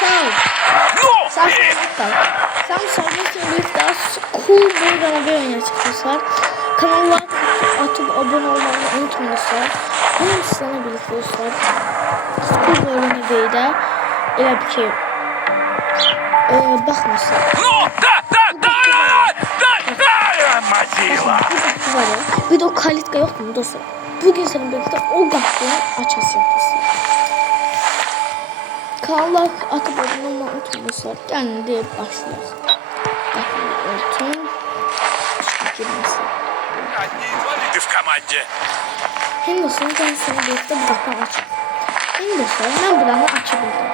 sağ ol. Sağ ol. Sen sonrasında bir daha cool bir renovasyona çıkmışlar. Kanala atıp abone olmayı unutmuyorlar. Benim sana birlikte dostlar. Cool bir renovayda elə bir şey bakmışlar. Bir de o kalitka yok mu dostlar? Bugün senin birlikte o kapıyı açasınız. Kanala atıp abone olmayı unutmuyorlar. Yani de başlıyoruz. Bakın örtün. Ты в команде. Hem dostlar ben senin birlikte bu kapıyı açayım. Hem dostlar ben buramı açabildim.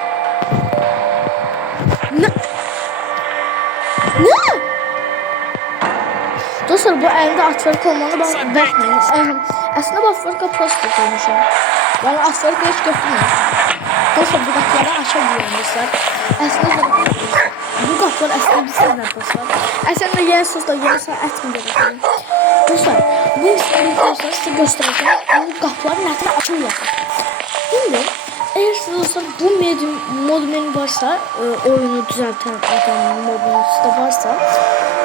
Ne? Dostlar bu əlində atvarka olmalı baxmayın. Əslində bu atvarka prosto koymuşam. Yəni atvarka heç götürmür. Dostlar bu qapıları aça biliyorum dostlar. Əslində bu qapılar əslində bilsizlər dostlar. Əslində yeni sosla yeni ət mi gerekir? Dostlar bu istədiyi dostlar sizə göstərəcəm. Bu qapıları nəticə açılır. Şimdi eğer siz dostlar bu mod menü varsa oyunu düzelten mod menüsü de varsa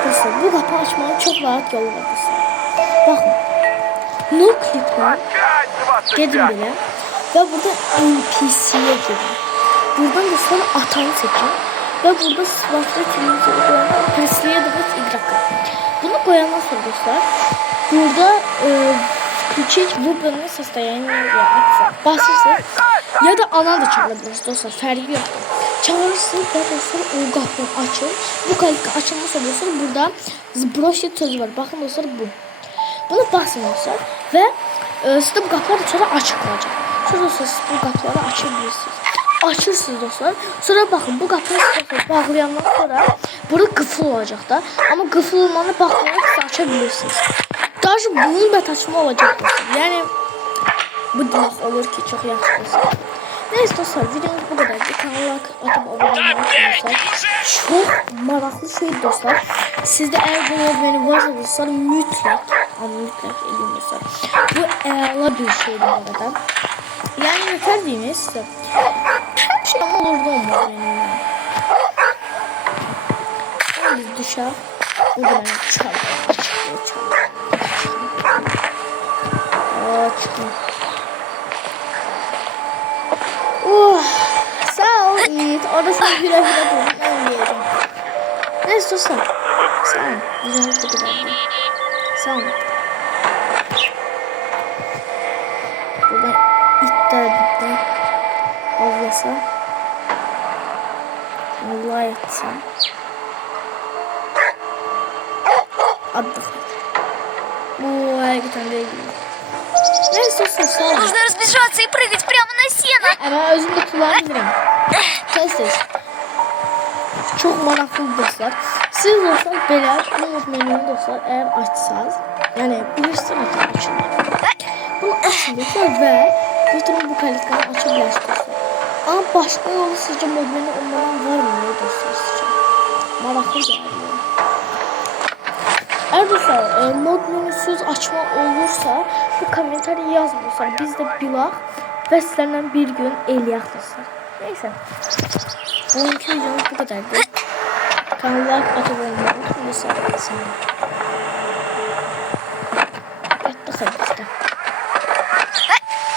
dostlar bu kapı açmanın çok rahat yolu var dostlar. Bakın no click'ten gidin bile ve burada NPC'ye girin. Buradan da sonra atanı seçin ve burada slot'ta kilimizi uygulayan presliye de Y. Bunu koyandan sonra dostlar burada включить выбранное состояние отца. Basırsınız ya da ana da çalabilirsiniz dostlar. Fərqi yoxdur. Çağırırsınız və dostlar o qapını açın. Bu kalite açılması dostlar burada broşet sözü var. Bakın dostlar bu. Bunu basın dostlar və sizdə bu qapılar sonra açıq olacaq. Sonra dostlar siz bu qapıları açabilirsiniz. Açırsınız dostlar. Sonra bakın bu qapını bağlayandan sonra burada qıfıl olacaq da. Ama qıfıl olmanı baxmayaraq siz açabilirsiniz. Daha çok bunun da açma olacak dostlar. Yani bu demek olur ki çok yaxşı dostlar. Neyse dostlar videomuz bu kadar. Kanala atıp abone olmayı unutmayın. Çok maraqlı şey dostlar. Sizde eğer bu modeli varsa dostlar mütləq edin dostlar. Bu əla bir şeydir bu arada. Yani yeter diyeyim size. Şey olurdu o modeli. Biz düşer. Bu da benim çalıyor. Oh, sağ ol Yiğit. Orada sana hüre durun. Ben diyeceğim. Neyse dostlar. Sağ ol. Videomuz bu kadardı. Sağ ol. Buradan itler avlasa. Allah etsem. Attık. Bu hareketen değil. Neyse dostlar sağ olun. Нужно разбежаться и прыгать прямо на сено. Ama özümde kullanabilirim. Test. Çok maraqlı dostlar. Siz dostlar belə bu menünü dostlar eğer açsanız, yani bilirsiniz açılır. Bunu açın dostlar ve götürün bu kalitkanı açabilirsiniz. Ama başka yolu sizce mod menü olmadan var mı dostlar sizce? Maraqlı geliyor. Eğer dostlar mod menüsüz açma olursa bu komentarı yazmıyorsa biz de bilaq ve sizlerden bir gün eləyək dostlar. Neyse. Bugünkü videomuz bu kadardı. Kanala abone olmayı unutmayın. Sağ olun.